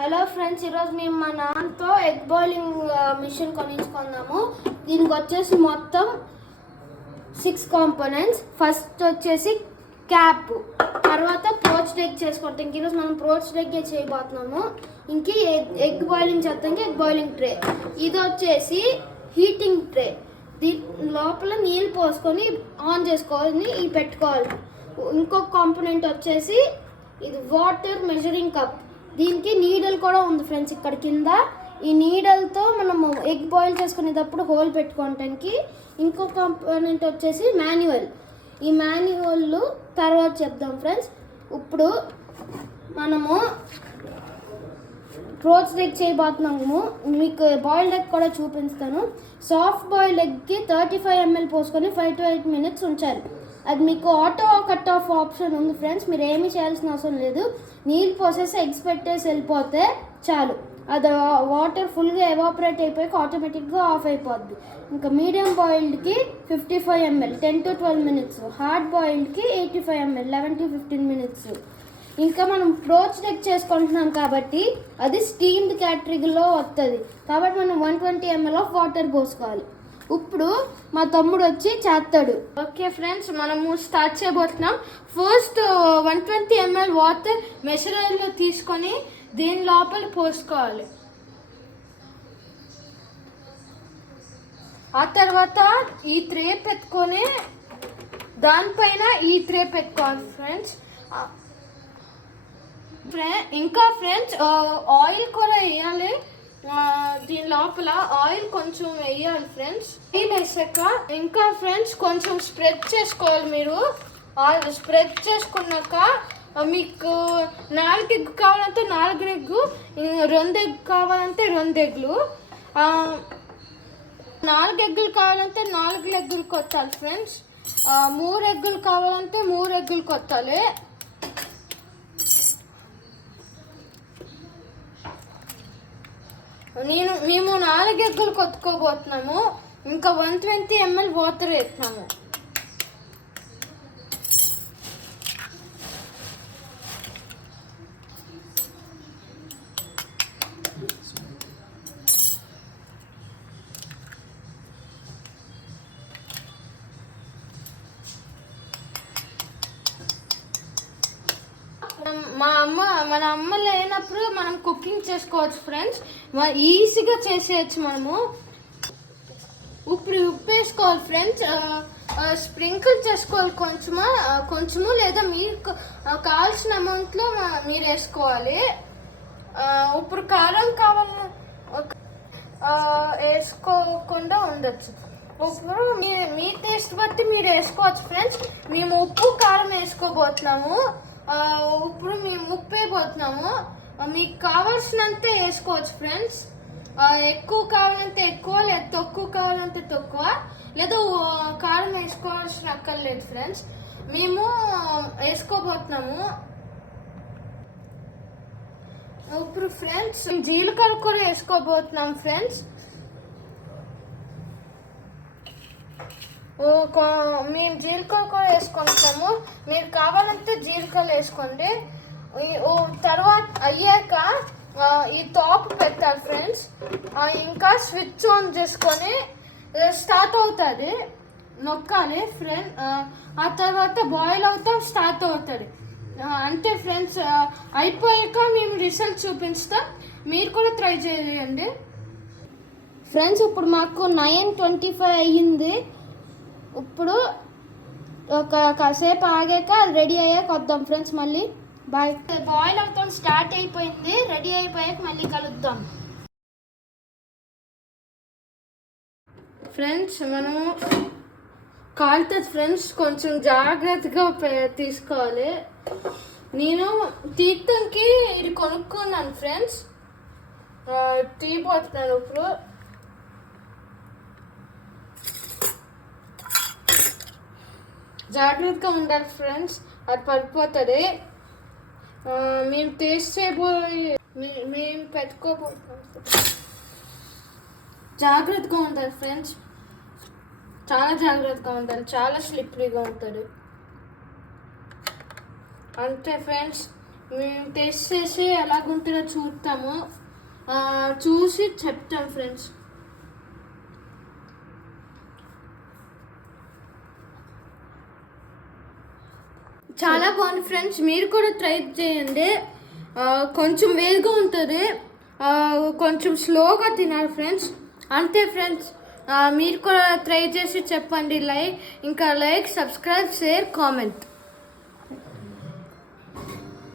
Hello friends, ఈరోజు మేము మా నాన్నతో ఎగ్ బాయిలింగ్ మిషన్ కొనించుకున్నాము. దీనికి వచ్చేసి మొత్తం 6 కాంపోనెంట్స్. ఫస్ట్ వచ్చేసి క్యాప్, తర్వాత పోచ్డ్ ఎగ్ చేసుకుంటాం. ఇంక ఈరోజు మనం పోచ్డ్ ఎగ్ చేయబోతున్నాము. ఇంక ఎగ్ బాయిలింగ్ చేస్తాం. ఎగ్ బాయిలింగ్ ట్రే ఇది వచ్చేసి హీటింగ్ ట్రే. దీని లోపల నీళ్ళు పోసుకొని ఆన్ చేసుకొని ఇవి పెట్టుకోవాలి. ఇంకొక కాంపోనెంట్ వచ్చేసి ఇది వాటర్ మెజరింగ్ కప్. దీనికి నీడల్ కూడా ఉంది ఫ్రెండ్స్ ఇక్కడ కింద. ఈ నీడల్తో మనము ఎగ్ బాయిల్ చేసుకునేటప్పుడు హోల్ పెట్టుకోవటానికి. ఇంకో కాంపోనెంట్ వచ్చేసి మాన్యువల్. ఈ మాన్యువల్ తర్వాత చెప్దాం ఫ్రెండ్స్. ఇప్పుడు మనము రోస్ట్ ఎగ్ చేయబోతున్నాము. మీకు బాయిల్డ్ ఎగ్ కూడా చూపిస్తాను. సాఫ్ట్ బాయిల్డ్ ఎగ్కి 35 ml పోసుకొని 5 to 8 minutes ఉంచాలి. అది మీకు ఆటో కట్ ఆఫ్ ఆప్షన్ ఉంది ఫ్రెండ్స్. మీరు ఏమీ చేయాల్సిన అవసరం లేదు. నీళ్ళు పోసేసి ఎగ్స్ పెట్టేసి వెళ్ళిపోతే చాలు. అది వాటర్ ఫుల్గా ఎవాపరేట్ అయిపోయి ఆటోమేటిక్గా ఆఫ్ అయిపోద్ది. ఇంకా మీడియం బాయిల్డ్కి 55 ml 10 to 12 minutes. హార్డ్ బాయిల్డ్కి 85 ml 11 to 15 minutes. ఇంకా మనం పోచ్డ్ ఎగ్ చేసుకుంటున్నాం కాబట్టి అది స్టీమ్డ్ కేటగిరీలో వస్తుంది. కాబట్టి మనం 120 ml ఆఫ్ వాటర్ పోసుకోవాలి. ఇప్పుడు మా తమ్ముడు వచ్చి చేస్తాడు. ఓకే ఫ్రెండ్స్, మనము స్టార్ట్ చేయబోతున్నాం. ఫస్ట్ 120 ml వాటర్ మెషరర్లో తీసుకొని దీని లోపల పోసుకోవాలి. ఆ తర్వాత ఈ ట్రే పెట్టుకొని దానిపైన ఈ ట్రే పెట్టుకోవాలి ఫ్రెండ్స్. ఇంకా ఫ్రెండ్స్ ఆయిల్ కూడా వేయాలి. దీని లోపల ఆయిల్ కొంచెం వేయాలి ఫ్రెండ్స్. ఆయిల్ వేసాక ఇంకా ఫ్రెండ్స్ కొంచెం స్ప్రెడ్ చేసుకోవాలి. మీరు స్ప్రెడ్ చేసుకున్నాక మీకు 4 ఎగ్ కావాలంటే 4 ఎగ్గు, 2 ఎగ్ కావాలంటే 2 ఎగ్గులు, 4 ఎగ్గులు కావాలంటే 4 ఎగ్గులు కొట్టాలి ఫ్రెండ్స్. 3 ఎగ్గులు కావాలంటే 3 ఎగ్గులు కొట్టాలి. మేము 4 ఎగ్గులు కొట్టుకోబోతున్నాము. ఇంకా 120 ml వాటర్ వేస్తున్నాము. మన అమ్మ లేనప్పుడు మనం కుకింగ్ చేసుకోవచ్చు ఫ్రెండ్స్. ఈజీగా చేసేయచ్చు మనము. ఇప్పుడు ఉప్పు వేసుకోవాలి ఫ్రెండ్స్. స్ప్రింకిల్ చేసుకోవాలి కొంచెము లేదా మీకు కావాల్సిన అమౌంట్లో మీరు వేసుకోవాలి. ఇప్పుడు కారం కావాలని వేసుకోకుండా ఉండొచ్చు. ఇప్పుడు మీ టేస్ట్ బట్టి మీరు వేసుకోవచ్చు ఫ్రెండ్స్. మేము ఉప్పు కారం వేసుకోబోతున్నాము. ఇప్పుడు మేము ఉప్పు వేయబోతున్నాము. మీకు కావాల్సినంత వేసుకోవచ్చు ఫ్రెండ్స్. ఎక్కువ కావాలంటే ఎక్కువ, లేదా తక్కువ కావాలంటే తక్కువ, లేదా కారం వేసుకోవాల్సిన అక్కర్లేదు ఫ్రెండ్స్. మేము వేసుకోబోతున్నాము. ఇప్పుడు ఫ్రెండ్స్ జీలకర్ర కూడా వేసుకోబోతున్నాం ఫ్రెండ్స్. మేము జీలకర్ర కూడా వేసుకుంటాము. మీరు కావాలంటే జీలకర్ర వేసుకోండి. తర్వాత అయ్యాక ఈ టాప్ పెట్టాలి ఫ్రెండ్స్. ఇంకా స్విచ్ ఆన్ చేసుకొని స్టార్ట్ అవుతుంది, నొక్కాలి ఫ్రెండ్. ఆ తర్వాత బాయిల్ అవుతా స్టార్ట్ అవుతుంది. అంతే ఫ్రెండ్స్. అయిపోయాక మేము రిజల్ట్ చూపిస్తాం. మీరు కూడా ట్రై చేయండి ఫ్రెండ్స్. ఇప్పుడు మాకు 9:25 అయ్యింది. ఇప్పుడు కాసేపు ఆగాక రెడీ అయ్యాక వద్దాం ఫ్రెండ్స్. మళ్ళీ బాయ్. బాయిల్ అవుతాం స్టార్ట్ అయిపోయింది. రెడీ అయిపోయాక మళ్ళీ కలుద్దాం ఫ్రెండ్స్. మనము కాలుతుంది ఫ్రెండ్స్, కొంచెం జాగ్రత్తగా తీసుకోవాలి. నేను తీర్థంకి ఇది కొనుక్కున్నాను ఫ్రెండ్స్. తీపోతున్నాను ఇప్పుడు. జాగ్రత్తగా ఉండాలి ఫ్రెండ్స్, అది పడిపోతుంది. మేము టేస్ట్ చేయబోయి మేము పెట్టుకోబోతున్నాం. జాగ్రత్తగా ఉండాలి ఫ్రెండ్స్, చాలా జాగ్రత్తగా ఉండాలి. చాలా స్లిప్పరీగా ఉంటుంది. అంతే ఫ్రెండ్స్. మేము టేస్ట్ చేసి ఎలాగుంటుందో చూస్తాము, చూసి చెప్తాం ఫ్రెండ్స్. చాలా బాగుంది ఫ్రెండ్స్, మీరు కూడా ట్రై చేయండి. కొంచెం వేడిగా ఉంటుంది, కొంచెం స్లోగా తినాలి ఫ్రెండ్స్. అంతే ఫ్రెండ్స్, మీరు కూడా ట్రై చేసి చెప్పండి. Like, subscribe, share, comment.